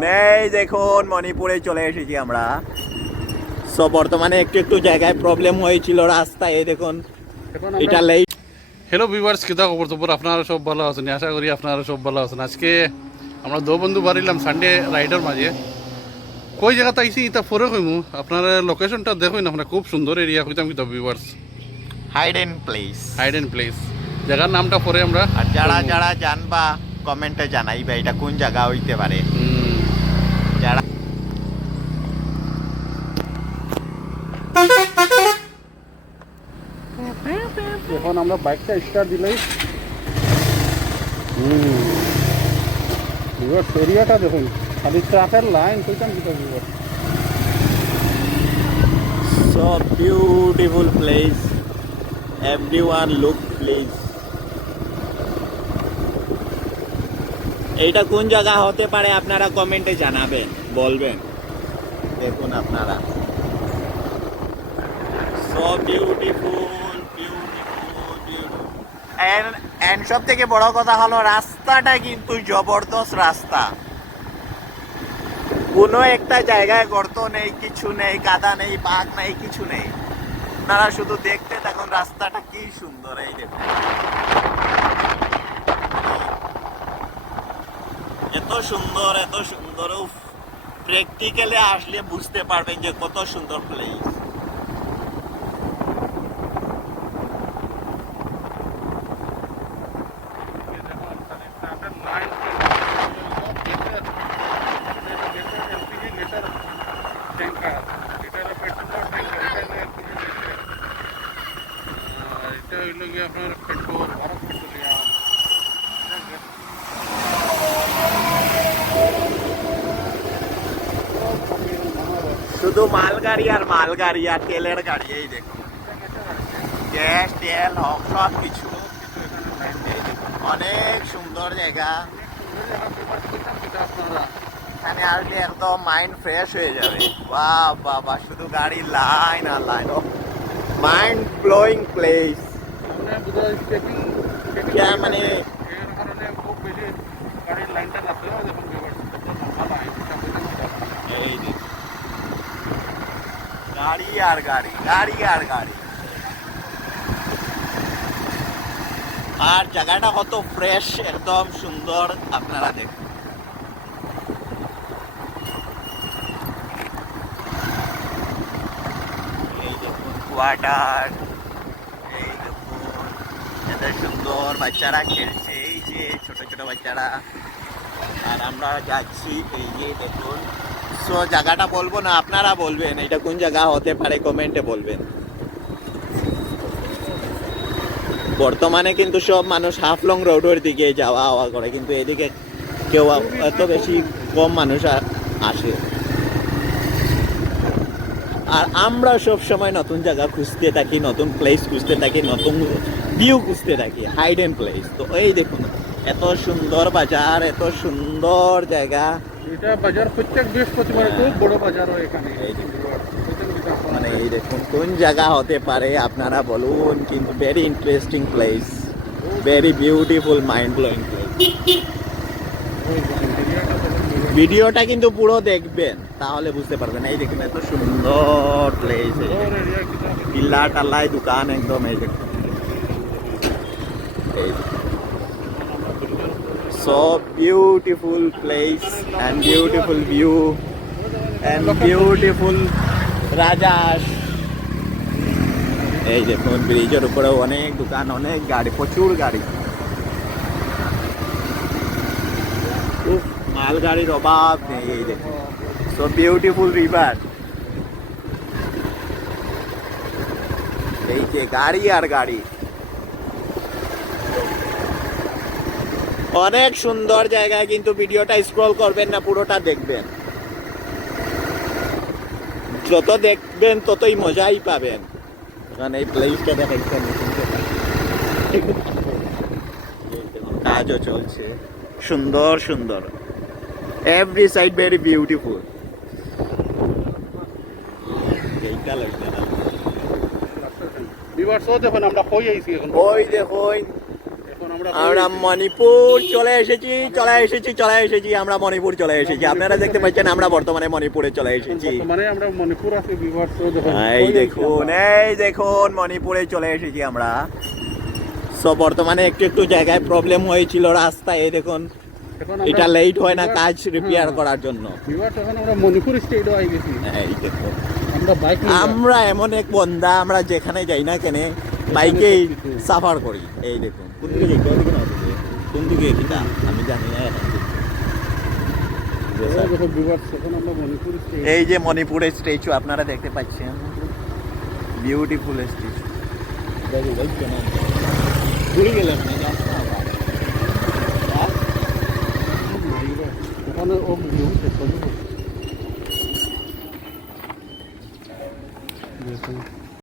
দেখুন, এই দেখুন মণিপুরে চলে এসেছি আমরা। সো বর্তমানে একটু একটু জায়গায় প্রবলেম হয়েছিল রাস্তায়, এই দেখুন এটা লেট। হ্যালো ভিউয়ার্স, কিতা খবর তোমর? আপনারা সব ভালো আছেন, আশা করি আপনারা সব ভালো আছেন। আজকে আমরা দো বন্ধু বাড়িলাম সানডে রাইডার মাঝে। কই জায়গাতে আইসি এটা পরে কইমু, আপনারা লোকেশনটা দেখুন, আপনারা খুব সুন্দর এরিয়া কইতাম কিতা ভিউয়ার্স, হাইডেন প্লেস। হাইডেন প্লেস। জায়গার নামটা পরে আমরা আর যারা যারা জানবা কমেন্টে জানাইবা এটা কোন জায়গা হইতে পারে। যারা এখন আমরা বাইকটা স্টার্ট দিলেই ভিউয়ার্স এরিয়াটা দেখুন, খালি ট্রাকের লাইন কইতাম কিতা viewers. so beautiful place, everyone look please. এইটা কোন জায়গা হতে পারে আপনারা কমেন্টে জানাবেন, বলবেন। দেখুন আপনারা, so beautiful, beautiful, beautiful. and সব থেকে বড় কথা হলো রাস্তাটা কিন্তু জবরদস্ত রাস্তা। কোনো একটা জায়গায় গর্ত নেই, কিছু নেই, কাদা নেই, বাঘ নেই, কিছু নেই। আপনারা শুধু দেখতে থাকুন রাস্তাটা কি সুন্দর। এই দেখুন এত সুন্দর, এত সুন্দর। প্র্যাকটিক্যালি আসলে বুঝতে পারবেন যে কত সুন্দর প্লেস। আপনার পেট্রোল, ভারত পেট্রোলিয়াম। শুধু মালগাড়ি আর মালগাড়ি আর তেলের গাড়ি। এই দেখুন গ্যাস তেল হোক সব কিছু। অনেক সুন্দর জায়গা, এখানে আসলে একদম মাইন্ড ফ্রেশ হয়ে যাবে। বাহ বাবা, শুধু গাড়ি লাইন আর লাইন, মাইন্ড ব্লোয়িং প্লেস। মানে এই দেখুন গাড়ি আর গাড়ি, গাড়ি আর গাড়ি। আর জায়গাটা কত ফ্রেশ, একদম সুন্দর। আপনারা দেখুন এই দেখুন ওয়াটার, এই দেখুন এত সুন্দর বাচ্চারা খেলছে, এই যে ছোট ছোট বাচ্চারা। আর আমরা যাচ্ছি, এই যে দেখুন। সো জায়গাটা বলবো না, আপনারা বলবেন এটা কোন জায়গা হতে পারে, কমেন্টে বলবেন। বর্তমানে কিন্তু সব মানুষ হাফলং রোডের দিকে যাওয়া আওয়া করে, কিন্তু এদিকে কেউ এত বেশি কম মানুষ আসে। আর আমরা সব সময় নতুন জায়গা খুঁজতে থাকি, নতুন প্লেস খুঁজতে থাকি, নতুন ভিউ খুঁজতে থাকি, হাইডেন প্লেস। তো এই দেখুন এত সুন্দর বাজার, এত সুন্দর জায়গা। এটা বাজার প্রত্যেক বৃহস্পতিবার খুব বড় বাজার হয় এখানে। মানে এই দেখুন কোন জায়গা হতে পারে আপনারা বলুন, কিন্তু very interesting place, very beautiful, mind blowing place. ভিডিওটা কিন্তু পুরো দেখবেন, তাহলে বুঝতে পারবেন। এই দেখুন এত সুন্দর প্লেস, টিল্লা টাল্লায় দোকান একদম। এই দেখুন so beautiful place and beautiful view and beautiful রাজাস। এই দেখুন ব্রিজের উপরে অনেক দোকান, অনেক গাড়ি, প্রচুর গাড়ি। মালগাড়ির অভাব নেই। এই দেখুন সো বিউটিফুল রিভার। এই যে গাড়ি আর গাড়ি, অনেক সুন্দর জায়গা। কিন্তু ভিডিওটা স্ক্রল করবেন না, পুরোটা দেখবেন। যত দেখবেন ততই মজাই পাবেন। কারণ এই প্লেসটা দেখেন কাজও চলছে, সুন্দর সুন্দর, এভরি সাইড ভেরি বিউটিফুল। এইটা লাগবে না ভিউয়ার্স, দেখুন আমরা কই আইছি এখন। ওই দেখুন এখন আমরা মণিপুর চলে এসেছি আমরা মণিপুর চলে এসেছি আপনারা দেখতে পাচ্ছেন আমরা বর্তমানে মণিপুরে চলে এসেছি মানে আমরা মণিপুর আছি ভিউয়ার্স দেখুন এই দেখুন মণিপুরে চলে এসেছি আমরা সো বর্তমানে একটু জায়গায় প্রবলেম হয়েছিল রাস্তায় এই দেখুন এখন এটা লেট হয় না কাজ রিপেয়ার করার জন্য ভিউয়ার্স এখন আমরা মণিপুর স্টেটে আই গেছি এই দেখুন আমরা বাইক আমরা এমন এক বন্ধা আমরা যেখানে যাই না কেন বাইকেই সাফার করি এই দেখুন কোন দিকে যাইতে হবে না কোন দিকে কিটা আমি জানি না এখন। দেখুন ভিউয়ার্স এখন আমরা মণিপুর স্টেট এই যে মণিপুরের স্ট্যাচু আপনারা দেখতে পাচ্ছেন বিউটিফুল স্ট্যাচু ভুলে গেলাম না রাস্তা আবার। ওখানে ও ভিউ দেখুন